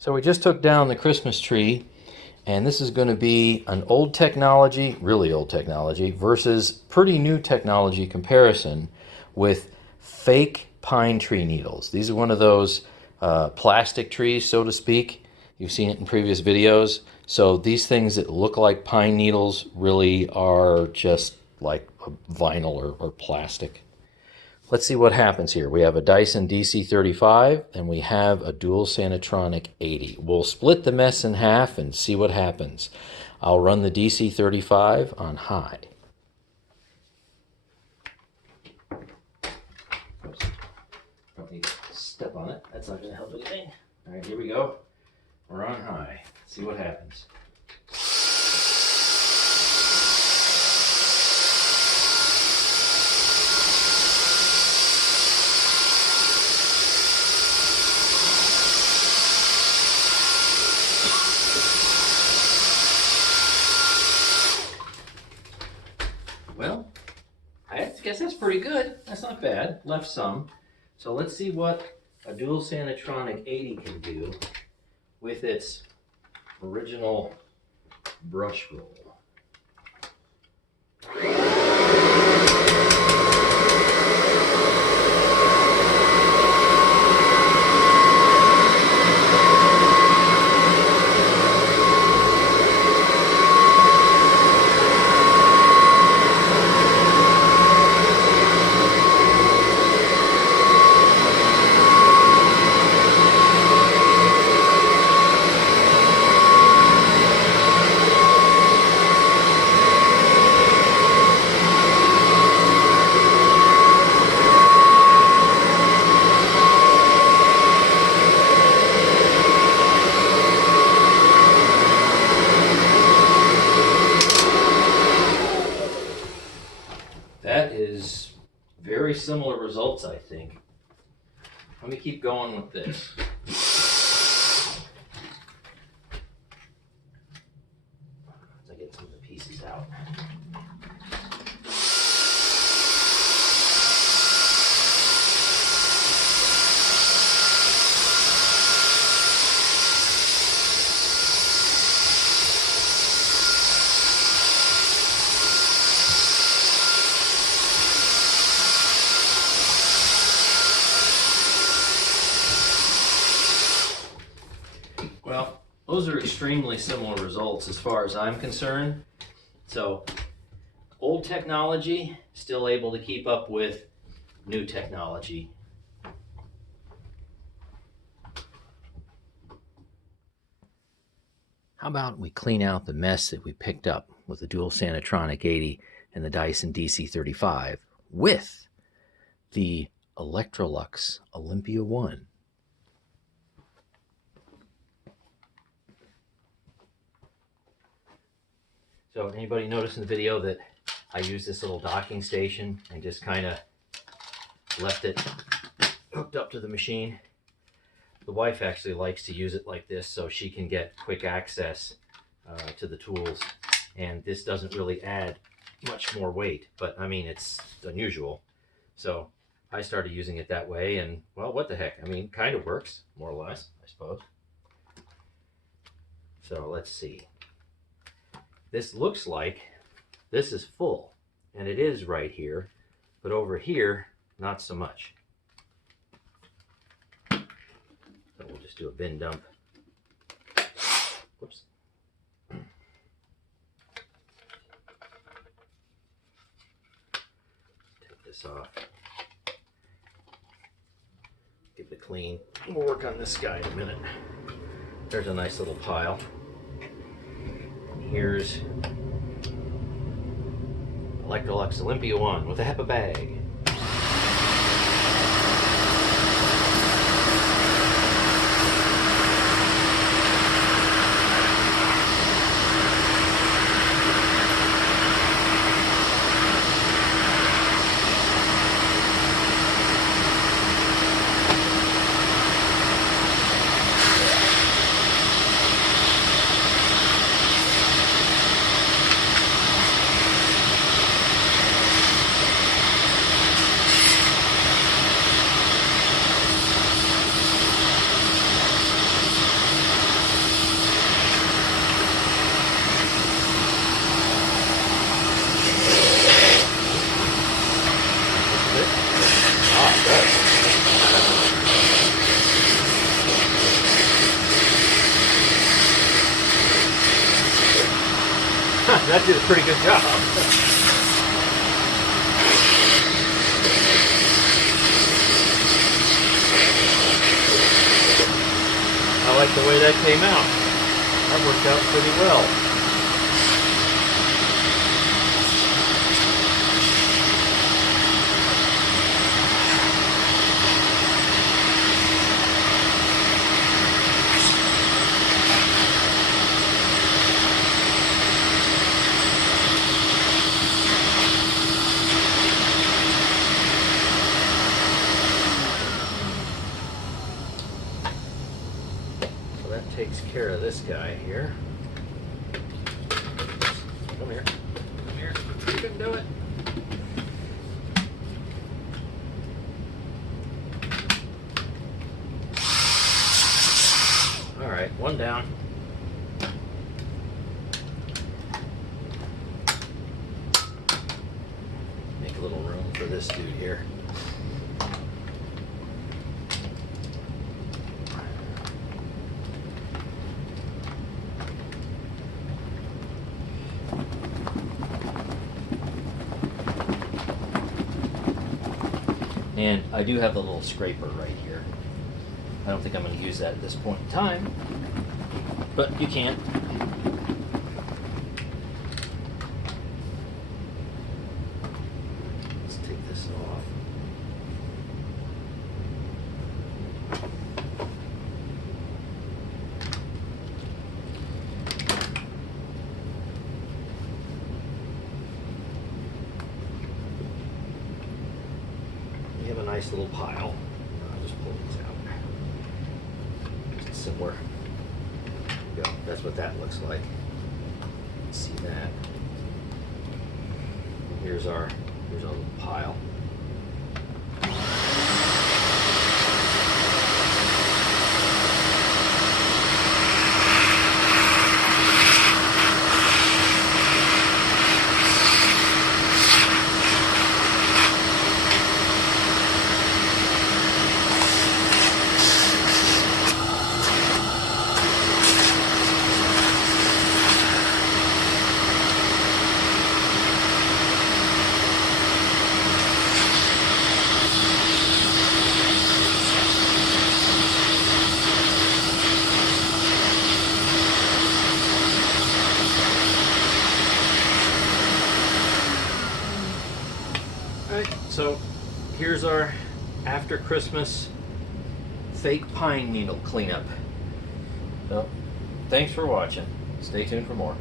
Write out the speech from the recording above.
So we just took down the Christmas tree, and this is going to be an old technology, really old technology, versus pretty new technology comparison with fake pine tree needles. These are one of those plastic trees, so to speak. You've seen it in previous videos. So these things that look like pine needles really are just like vinyl or plastic. Let's see what happens here. We have a Dyson DC-35 and we have a dual Sanitronic 80. We'll split the mess in half and see what happens. I'll run the DC-35 on high. Oops. Don't need to step on it. That's not going to help anything. All right, here we go. We're on high. See what happens. Well, I guess that's pretty good. That's not bad. Left some. So let's see what a dual Sanitronic 80 can do with its original brush roll. That is very similar results, I think. Let me keep going with this. As I get some of the pieces out. Well, those are extremely similar results as far as I'm concerned. So, old technology still able to keep up with new technology. How about we clean out the mess that we picked up with the dual Sanitronic 80 and the Dyson DC-35 with the Electrolux Olympia 1. So anybody notice in the video that I used this little docking station and just kind of left it hooked up to the machine? The wife actually likes to use it like this so she can get quick access to the tools. And this doesn't really add much more weight, but I mean, it's unusual. So I started using it that way and, well, what the heck? I mean, kind of works, more or less, I suppose. So let's see. This looks like this is full, and it is right here, but over here, not so much. So we'll just do a bin dump. Whoops. Take this off. Give it a clean. We'll work on this guy in a minute. There's a nice little pile. Here's Electrolux Olympia 1 with a HEPA bag. That did a pretty good job. I like the way that came out. That worked out pretty well. That takes care of this guy here. Come here. Come here. You can do it. All right, one down. Make a little room for this dude here. And I do have the little scraper right here. I don't think I'm going to use that at this point in time, but you can. Let's take this off. You have a nice little pile. I'll just pull these out. Similar. There you go. That's what that looks like. See that? And here's our little pile. Alright, so here's our after Christmas fake pine needle cleanup. So, thanks for watching. Stay tuned for more.